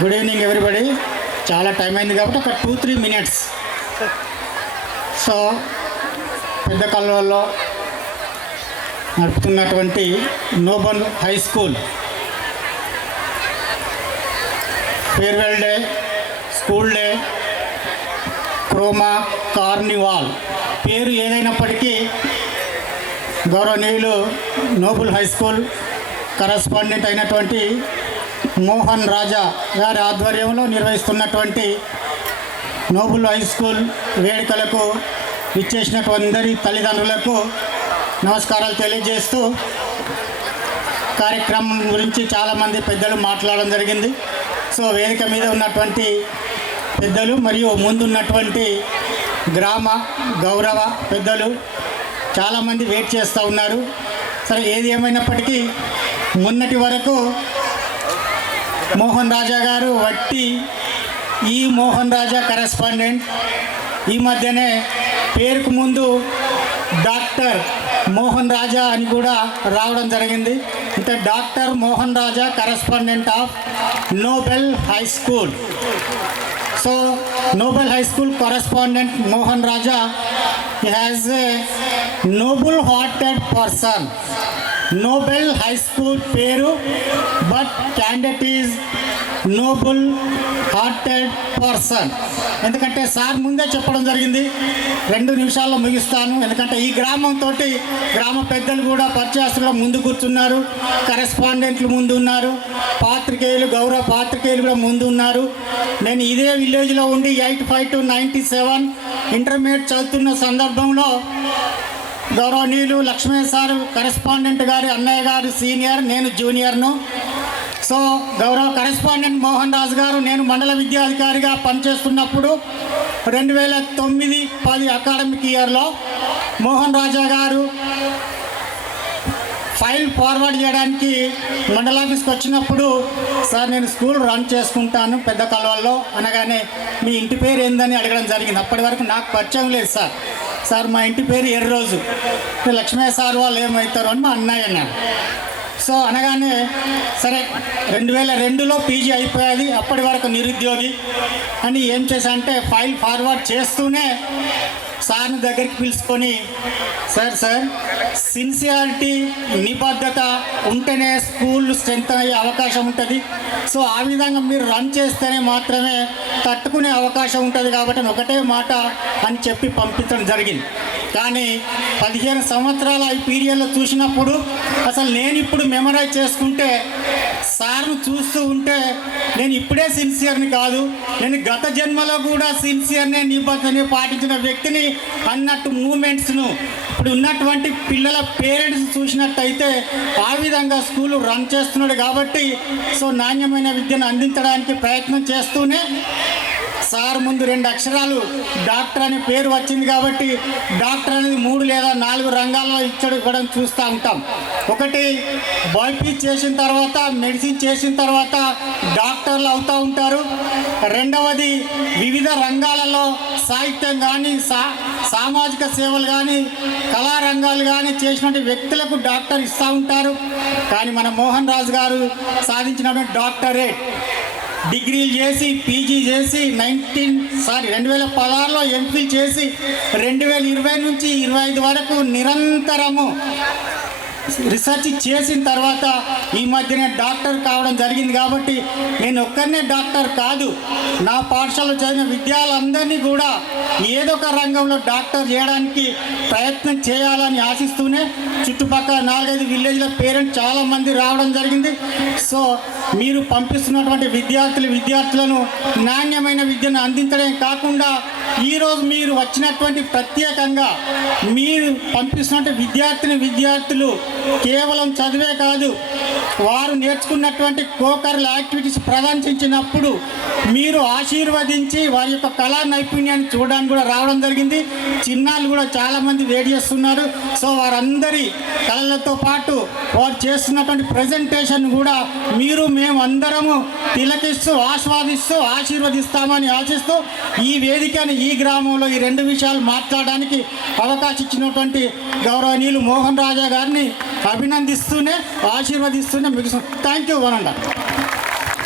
Good evening everybody. చాలా time అయింది కాబట్టి ఒక 2-3 minutes. సో పెద్ద కాలువలో నడుపుతున్నటువంటి Noble high school farewell day, school day, Chroma Carnival పేరు ఏదైనప్పటికీ గౌరవనీయులు నోబుల్ హై స్కూల్ కరస్పాండెంట్ అయినటువంటి మోహన్ రాజా గారి ఆధ్వర్యంలో నిర్వహిస్తున్నటువంటి నోబుల్ హై స్కూల్ వేడుకలకు ఇచ్చేసినటువంటి అందరి తల్లిదండ్రులకు నమస్కారాలు తెలియజేస్తూ కార్యక్రమం గురించి చాలామంది పెద్దలు మాట్లాడడం జరిగింది. సో వేదిక మీద ఉన్నటువంటి పెద్దలు మరియు ముందున్నటువంటి గ్రామ గౌరవ పెద్దలు చాలామంది వెయిట్ చేస్తూ ఉన్నారు. సరే, ఏది ఏమైనప్పటికీ మొన్నటి వరకు మోహన్ రాజా గారు వట్టి ఈ మోహన్ రాజా కరెస్పాండెంట్, ఈ మధ్యనే పేరుకు ముందు డాక్టర్ మోహన్ రాజా అని కూడా రావడం జరిగింది. అంటే doctor Mohan Raja correspondent of Noble high school. So Noble high school correspondent Mohan Raja has a noble hearted person. Noble high school పేరు, but candidate is noble hearted person. ఎందుకంటే సార్ ముందే చెప్పడం జరిగింది, 2 నిమిషాల్లో ముగిస్తాను. ఎందుకంటే ఈ గ్రామంతో గ్రామ పెద్దలు కూడా పరిచయస్తులు ముందు కూర్చున్నారు, కరెస్పాండెంట్లు ముందు ఉన్నారు, పాత్రికేయులు గౌరవ పాత్రికేయులు కూడా ముందు ఉన్నారు. నేను ఇదే విలేజ్లో ఉండి 85 to 97 ఇంటర్మీడియట్ చదువుతున్న సందర్భంలో గౌరవనీయులు లక్ష్మీ సార్ కరెస్పాండెంట్ గారి అన్నయ్య గారు సీనియర్, నేను జూనియర్ను. సో గౌరవ కరెస్పాండెంట్ మోహన్ రాజు గారు నేను మండల విద్యాధికారిగా పనిచేస్తున్నప్పుడు 2009-10 అకాడమిక్ ఇయర్లో మోహన్ రాజా గారు ఫైల్ ఫార్వర్డ్ చేయడానికి మండల ఆఫీస్కి వచ్చినప్పుడు, సార్ నేను స్కూల్ రన్ చేసుకుంటాను పెద్ద కాలువల్లో అనగానే మీ ఇంటి పేరు ఏందని అడగడం జరిగింది. అప్పటి వరకు నాకు పరిచయం లేదు సార్. సార్ మా ఇంటి పేరు ఎర్రోజు, లక్ష్మయ్య సార్ వాళ్ళు ఏమవుతారు అని మా అన్నయ్య అన్నాడు. సో అనగానే సరే 2002లో పీజీ అయిపోయేది, అప్పటి వరకు నిరుద్యోగి అని ఏం చేశా అంటే ఫైల్ ఫార్వర్డ్ చేస్తూనే సార్ని దగ్గరికి పిలుచుకొని, సార్ సిన్సియారిటీ నిబద్ధత ఉంటేనే స్కూల్ స్ట్రెంత్ అయ్యే అవకాశం ఉంటుంది. సో ఆ విధంగా మీరు రన్ చేస్తేనే మాత్రమే తట్టుకునే అవకాశం ఉంటుంది కాబట్టి ఒకటే మాట అని చెప్పి పంపించడం జరిగింది. కానీ 15 సంవత్సరాల ఈ పీరియడ్లో చూసినప్పుడు అసలు నేను ఇప్పుడు మెమరైజ్ చేసుకుంటే సార్ను చూస్తూ ఉంటే నేను ఇప్పుడే సిన్సియర్ని కాదు, నేను గత జన్మలో కూడా సిన్సియర్నే నిబద్ధతని పాటించిన వ్యక్తిని అన్నట్టు మూమెంట్స్ను ఇప్పుడు ఉన్నటువంటి పిల్లల పేరెంట్స్ చూసినట్టయితే ఆ విధంగా స్కూలు రన్ చేస్తున్నాడు. కాబట్టి సో నాణ్యమైన విద్యను అందించడానికి ప్రయత్నం చేస్తూనే సార్ ముందు 2 అక్షరాలు డాక్టర్ అనే పేరు వచ్చింది కాబట్టి డాక్టర్ అనేది 3 లేదా 4 రంగాల్లో ఇవ్వడం చూస్తూ ఉంటాం. ఒకటి బైపీ చేసిన తర్వాత, మెడిసిన్ చేసిన తర్వాత డాక్టర్లు అవుతూ ఉంటారు. రెండవది వివిధ రంగాలలో సాహిత్యం కానీ సామాజిక సేవలు కానీ కళారంగాలు కానీ చేసినటువంటి వ్యక్తులకు డాక్టర్ ఇస్తూ ఉంటారు. కానీ మన మోహన్ రాజు గారు సాధించినటువంటి డాక్టరేట్, డిగ్రీలు చేసి పీజీ చేసి 2016లో ఎంఫిల్ చేసి 2020 నుంచి 25 వరకు నిరంతరము రీసెర్చ్ చేసిన తర్వాత ఈ మధ్యనే డాక్టర్ కావడం జరిగింది. కాబట్టి నేను ఒక్కరినే డాక్టర్ కాదు, నా పాఠశాలలో చదివిన విద్యార్థులందరినీ కూడా ఏదో ఒక రంగంలో డాక్టర్ చేయడానికి ప్రయత్నం చేయాలని ఆశిస్తూనే చుట్టుపక్కల 4-5 విలేజ్ల పేరెంట్స్ చాలామంది రావడం జరిగింది. సో మీరు పంపిస్తున్నటువంటి విద్యార్థులను నాణ్యమైన విద్యను అందించడం కాకుండా ఈరోజు మీరు వచ్చినటువంటి ప్రత్యేకంగా మీరు పంపిస్తున్నటువంటి విద్యార్థులు కేవలం చదివే కాదు, వారు నేర్చుకున్నటువంటి కోకర్ల యాక్టివిటీస్ ప్రదర్శించినప్పుడు మీరు ఆశీర్వదించి వారి యొక్క కళా నైపుణ్యాన్ని చూడడానికి కూడా రావడం జరిగింది. చిన్నాళ్ళు కూడా చాలామంది వెయిట్ చేస్తున్నారు. సో వారందరి కళలతో పాటు వారు చేస్తున్నటువంటి ప్రజెంటేషన్ కూడా మేము అందరము తిలకిస్తూ ఆస్వాదిస్తూ ఆశీర్వదిస్తామని ఆశిస్తూ ఈ వేదికని ఈ గ్రామంలో ఈ 2 విషయాలు మాట్లాడడానికి అవకాశం ఇచ్చినటువంటి గౌరవనీయులు మోహన్ రాజా గారిని అభినందిస్తూనే ఆశీర్వదిస్తూనే ముగిస్తాం. Thank you వనండా.